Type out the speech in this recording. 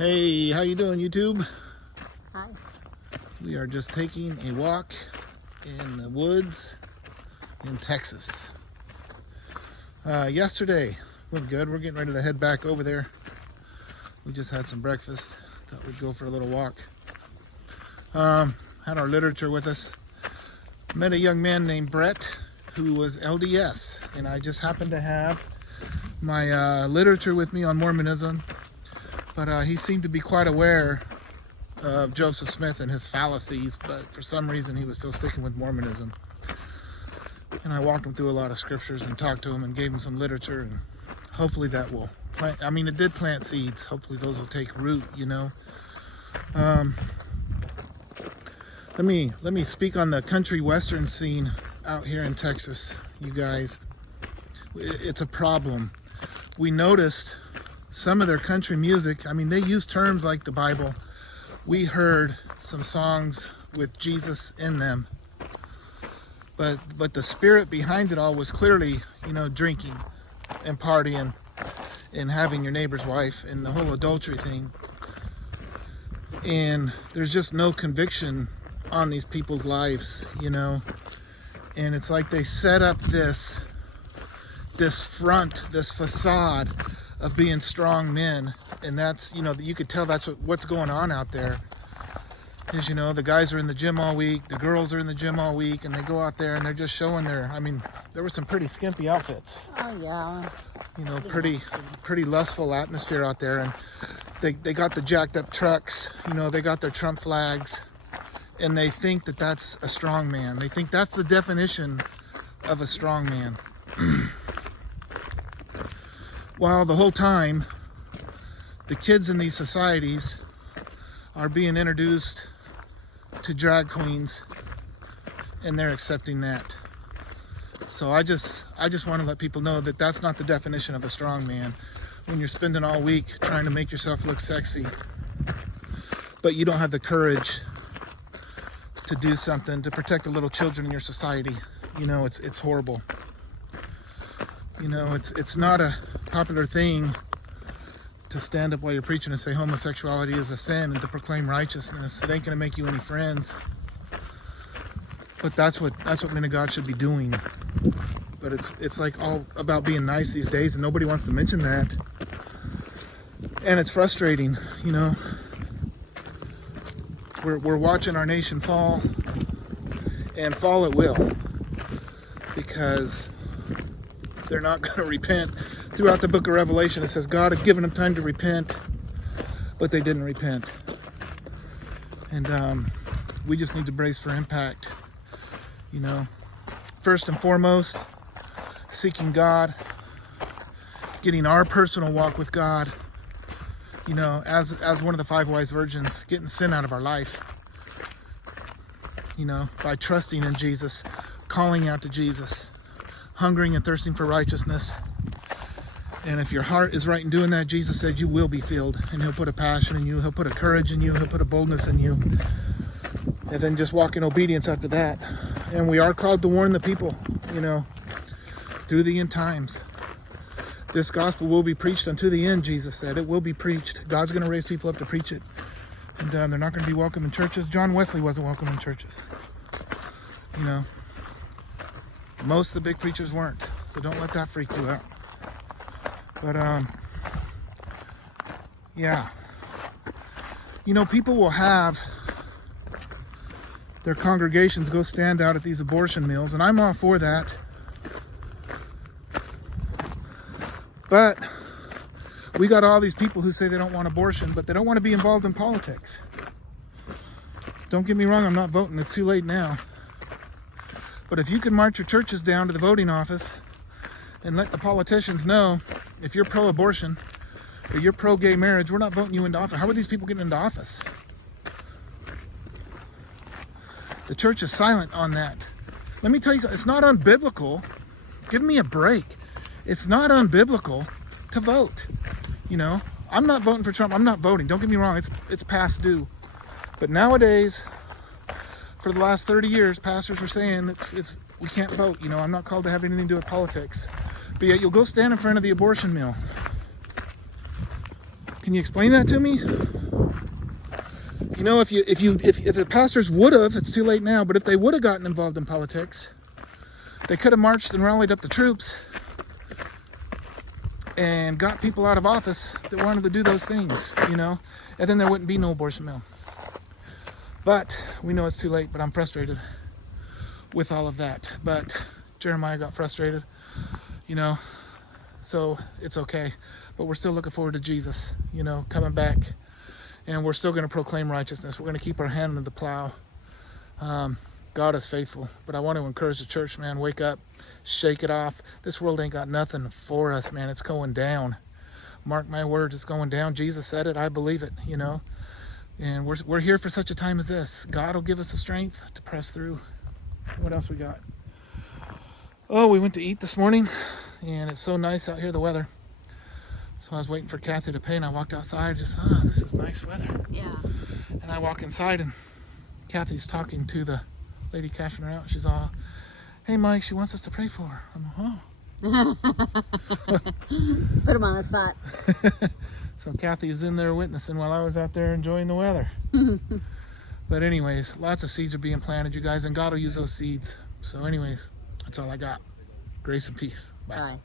Hey, how you doing, YouTube? Hi. We are just taking a walk in the woods in Texas. Yesterday went good. We're getting ready to head back over there. We just had some breakfast. Thought we'd go for a little walk. Had our literature with us. Met a young man named Brett who was LDS, and I just happened to have my literature with me on Mormonism. But he seemed to be quite aware of Joseph Smith and his fallacies, but for some reason he was still sticking with Mormonism. And I walked him through a lot of scriptures and talked to him and gave him some literature, and hopefully that will plant, it did plant seeds. Hopefully those will take root, you know. Let me speak on the country western scene out here in Texas, you guys. It's a problem. We noticed some of their country music, they use terms like the Bible. We heard some songs with Jesus in them. But the spirit behind it all was clearly, drinking and partying and having your neighbor's wife and the whole adultery thing. And there's just no conviction on these people's lives, And it's like they set up this front, this facade of being strong men, and that's, you could tell that's what's going on out there. Is, the guys are in the gym all week, the girls are in the gym all week, and they go out there and they're just showing there were some pretty skimpy outfits. Oh yeah. Pretty lustful atmosphere out there, and they got the jacked up trucks, they got their Trump flags, and they think that that's a strong man. They think that's the definition of a strong man. While the whole time, the kids in these societies are being introduced to drag queens, and they're accepting that. So I just want to let people know that that's not the definition of a strong man. When you're spending all week trying to make yourself look sexy, but you don't have the courage to do something to protect the little children in your society, it's horrible. It's not a popular thing to stand up while you're preaching and say homosexuality is a sin and to proclaim righteousness. It ain't gonna make you any friends. But that's what men of God should be doing. But it's like all about being nice these days, and nobody wants to mention that. And it's frustrating, We're watching our nation fall, and fall it will, because they're not going to repent. Throughout the book of Revelation, it says God had given them time to repent, but they didn't repent. And we just need to brace for impact. First and foremost, seeking God, getting our personal walk with God, as one of the 5 wise virgins, getting sin out of our life, by trusting in Jesus, calling out to Jesus, hungering and thirsting for righteousness. And if your heart is right in doing that, Jesus said you will be filled, and he'll put a passion in you, he'll put a courage in you, he'll put a boldness in you, and then just walk in obedience after that. And we are called to warn the people, through the end times. This gospel will be preached unto the end, Jesus said. It will be preached. God's going to raise people up to preach it. And they're not going to be welcome in churches. John Wesley wasn't welcome in churches. Most of the big preachers weren't. So don't let that freak you out. But, yeah. People will have their congregations go stand out at these abortion mills, and I'm all for that. But we got all these people who say they don't want abortion, but they don't want to be involved in politics. Don't get me wrong, I'm not voting. It's too late now. But if you can march your churches down to the voting office and let the politicians know, if you're pro-abortion or you're pro-gay marriage, we're not voting you into office. How are these people getting into office? The church is silent on that. Let me tell you something, it's not unbiblical. Give me a break. It's not unbiblical to vote. I'm not voting for Trump. I'm not voting. Don't get me wrong. It's past due. But nowadays, for the last 30 years, pastors were saying we can't vote. I'm not called to have anything to do with politics. But yet you'll go stand in front of the abortion mill. Can you explain that to me? You know, if the pastors would have, it's too late now, but if they would have gotten involved in politics, they could have marched and rallied up the troops and got people out of office that wanted to do those things, you know, and then there wouldn't be no abortion mill. But we know it's too late, but I'm frustrated with all of that. But Jeremiah got frustrated, you know, so it's okay. But we're still looking forward to Jesus, you know, coming back. And we're still going to proclaim righteousness. We're going to keep our hand on the plow. God is faithful. But I want to encourage the church, man, wake up, shake it off. This world ain't got nothing for us, man. It's going down. Mark my words, it's going down. Jesus said it. I believe it, you know. And we're here for such a time as this. God will give us the strength to press through. What else we got? Oh, we went to eat this morning, and it's so nice out here, the weather. So I was waiting for Kathy to pay, and I walked outside, just, this is nice weather. Yeah. And I walk inside, and Kathy's talking to the lady cashing her out. She's all, hey, Mike, she wants us to pray for her. I'm like, oh. Put him on the spot. So Kathy's in there witnessing while I was out there enjoying the weather. But anyways, lots of seeds are being planted, you guys, and God will use those seeds. So anyways, that's all I got. Grace and peace. Bye. Bye.